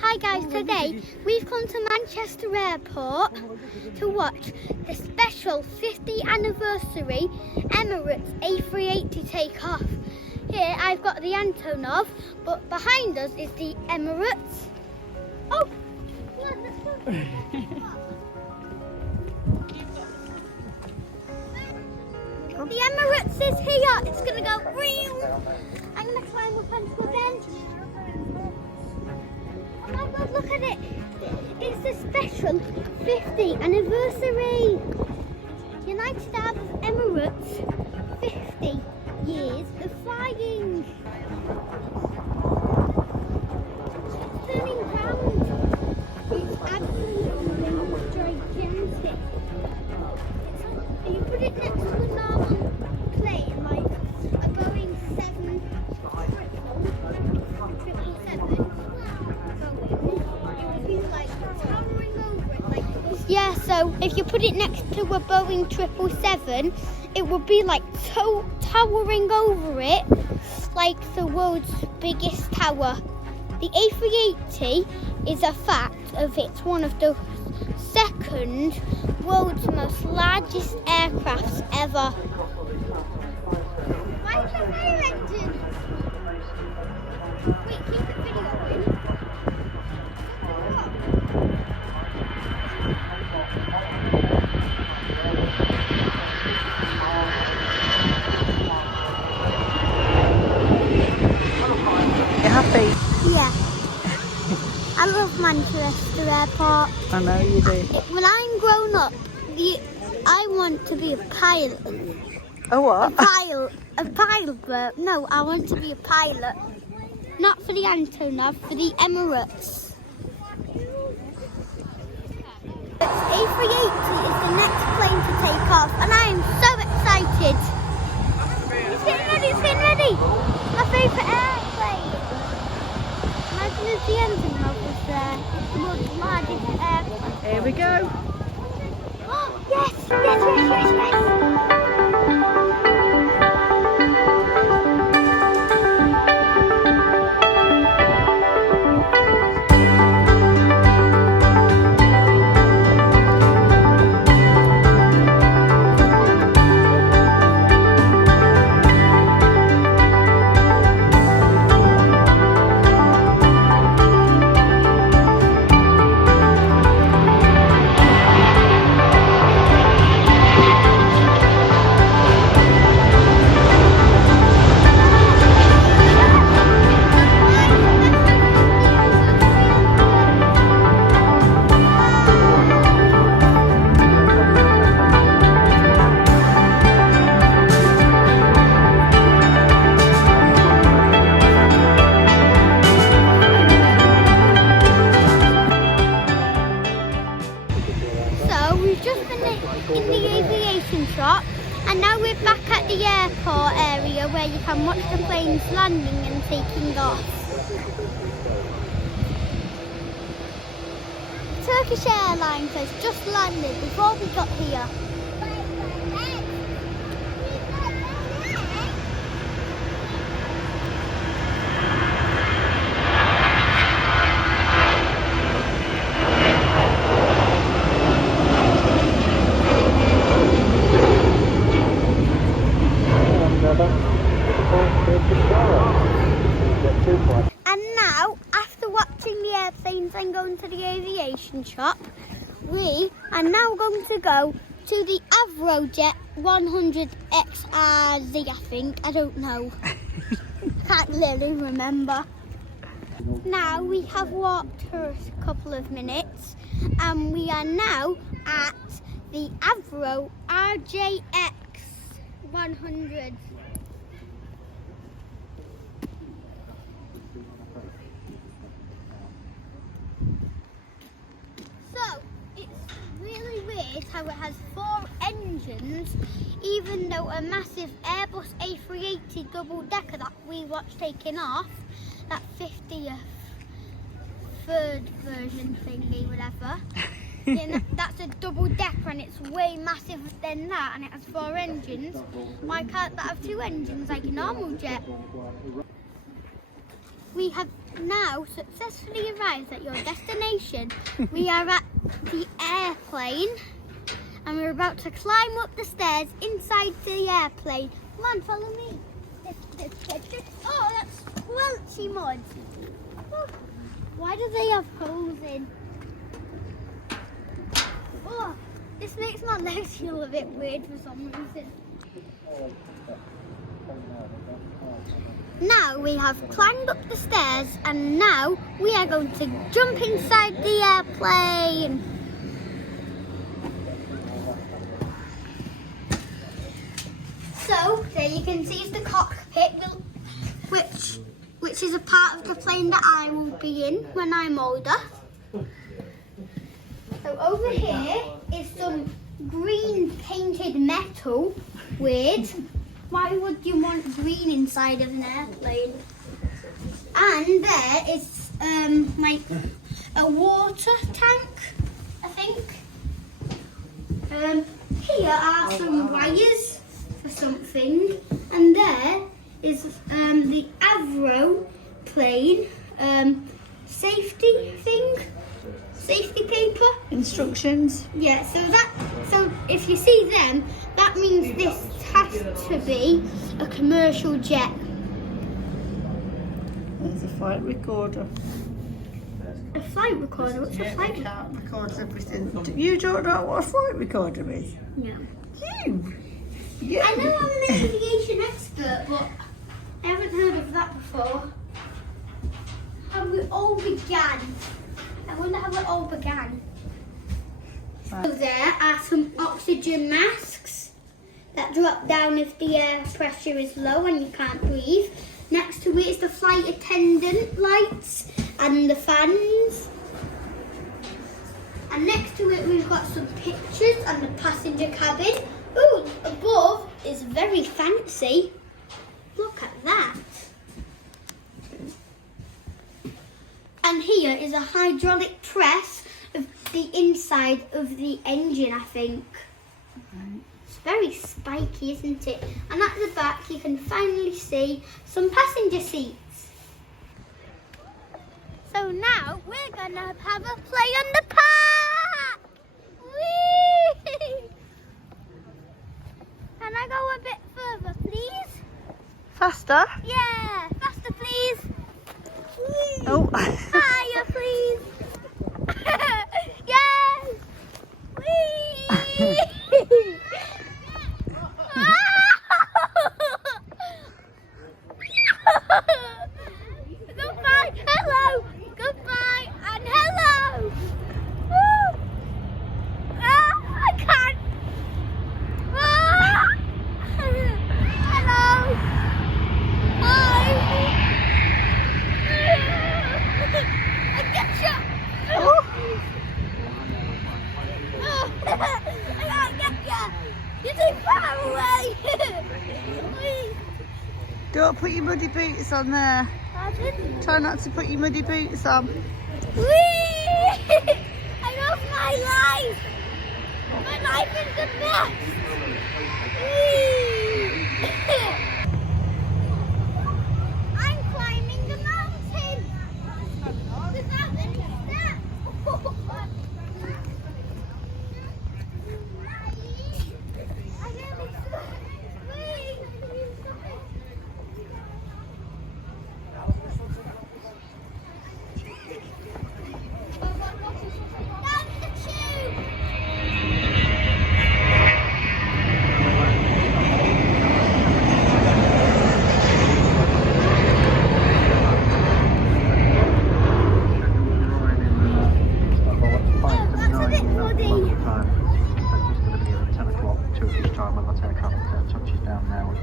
Hi guys, today we've come to Manchester Airport to watch the special 50th anniversary Emirates A380 takeoff. Here I've got the Antonov, but behind us is the Emirates. Oh! The Emirates is here. It's going to go real. I'm going to climb up onto the bench. Oh my God, look at it. It's the special 50th anniversary. United Arab Emirates, 50 years of flying. It's turning round. It's absolutely gigantic. If you put it next to a normal plane, like a Boeing 777, yeah, so if you put it next to a Boeing 777, it would be like towering over it, like the world's biggest tower. The A380 is a fact of it's one of the second world's most largest aircrafts ever. Why is the fire engine? Wait, keep the video going. Happy? Yeah. I love Manchester Airport. I know you do. When I'm grown up, I want to be a pilot. A what? A pilot, but no, I want to be a pilot. Not for the Antonov, for the Emirates. A380 is the next plane to take off, and I am so excited. It's getting ready, it's getting ready. My favourite airplane. Imagine if the Antonov was there. It's the world's largest airplane. Here we go. Oh, yes, yes, yes, yes, yes. In the aviation shop, and now we're back at the airport area where you can watch the planes landing and taking off. Turkish Airlines has just landed before we got here. And now, after watching the airplanes and going to the aviation shop, we are now going to go to the Avrojet 100XRZ, I think. I don't know. I can't really remember. Now we have walked for a couple of minutes and we are now at the Avro RJX 100. So, it's really weird how it has 4 engines, even though a massive Airbus A380 double-decker that we watched taking off, that 50th third version thingy, whatever, that's a double-decker and it's way massive than that, and it has 4 engines. Why can't that have 2 engines like a normal jet? We have now successfully arrived at your destination. We are at the airplane and we're about to climb up the stairs inside the airplane. Come on, follow me. Oh, that's squelchy mud. Oh, why do they have holes in? Oh, this makes my legs feel a bit weird for some reason. Now we have climbed up the stairs and now we are going to jump inside the airplane. So there you can see is the cockpit, which is a part of the plane that I will be in when I'm older. So over here is some green painted metal. Weird. Why would you want green inside of an airplane? And there is like a water tank, I think. Here are some wires for something, and there is the aeroplane safety thing, safety paper. Instructions. Yeah, so if you see them, that means this has to be a commercial jet. There's a flight recorder. A flight recorder? What's a flight recorder? It records everything. You don't know what a flight recorder is? No. You? Yeah. I know I'm an aviation expert, but I haven't heard of that before. How it all began. I wonder how it all began. Right. So there are some oxygen masks that drop down if the air pressure is low and you can't breathe. Next to it is the flight attendant lights and the fans. And next to it we've got some pictures and the passenger cabin. Ooh, above is very fancy. Look at that. And here is a hydraulic press of the inside of the engine, I think. It's very spiky, isn't it? And at the back you can finally see some passenger seats. So now we're gonna have a play on the park! Whee! Can I go a bit further, please? Faster? Yeah, faster, please. Whee! Oh. Higher, please. Yes! Whee! Goodbye, hello, goodbye, and hello. Woo! I can't. Hello. Hi. I get you. I can't get you. You're too far away. Don't put your muddy boots on there. Pardon? Try not to put your muddy boots on. Whee! I lost my life. My life is a mess. Whee! I'm climbing the mountain without any steps. I nearly stopped. Whee! Can you stop it? Down the tube! That's a bit muddy. Time. It's going to be at 10 o'clock, 2 o'clock time when that aircraft touches down now.